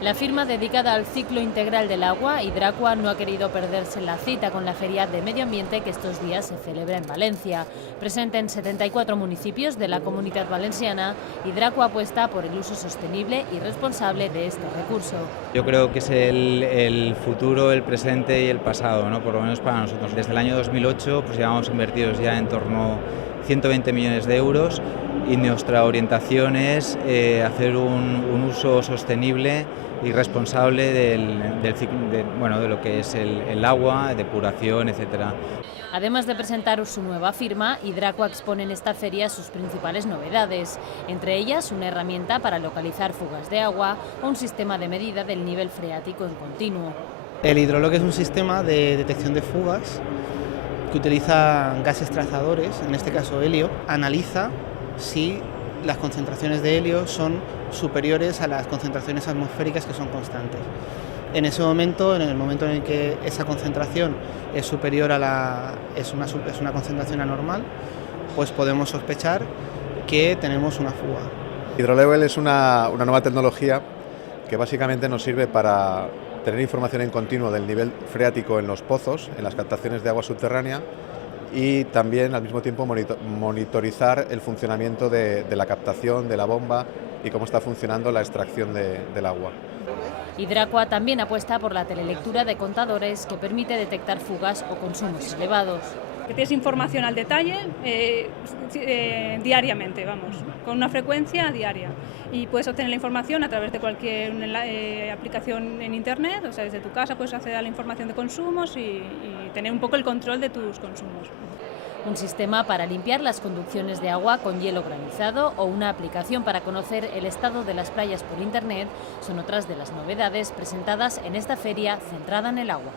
La firma dedicada al ciclo integral del agua, Hidracua, no ha querido perderse la cita con la Feria de Medio Ambiente que estos días se celebra en Valencia. Presente en 74 municipios de la Comunidad Valenciana, Hidracua apuesta por el uso sostenible y responsable de este recurso. Yo creo que es el futuro, el presente y el pasado, ¿no? Por lo menos para nosotros. Desde el año 2008 pues llevamos invertidos ya en torno a 120 millones de euros y nuestra orientación es hacer un uso sostenible y responsable de lo que es el agua, depuración, etcétera. Además de presentar su nueva firma, Hidracua expone en esta feria sus principales novedades, entre ellas una herramienta para localizar fugas de agua o un sistema de medida del nivel freático en continuo. El hidrolog es un sistema de detección de fugas que utiliza gases trazadores, en este caso helio, analiza si las concentraciones de helio son superiores a las concentraciones atmosféricas que son constantes. En ese momento, en el momento en el que esa concentración es superior a es una concentración anormal, pues podemos sospechar que tenemos una fuga. Hidrolevel es una nueva tecnología que básicamente nos sirve para tener información en continuo del nivel freático en los pozos, en las captaciones de agua subterránea, y también al mismo tiempo monitorizar el funcionamiento de la captación, de la bomba y cómo está funcionando la extracción del agua. Hidracua también apuesta por la telelectura de contadores que permite detectar fugas o consumos elevados. Que tienes información al detalle diariamente, con una frecuencia diaria. Y puedes obtener la información a través de cualquier aplicación en internet, o sea, desde tu casa puedes acceder a la información de consumos y tener un poco el control de tus consumos. Un sistema para limpiar las conducciones de agua con hielo granizado o una aplicación para conocer el estado de las playas por internet son otras de las novedades presentadas en esta feria centrada en el agua.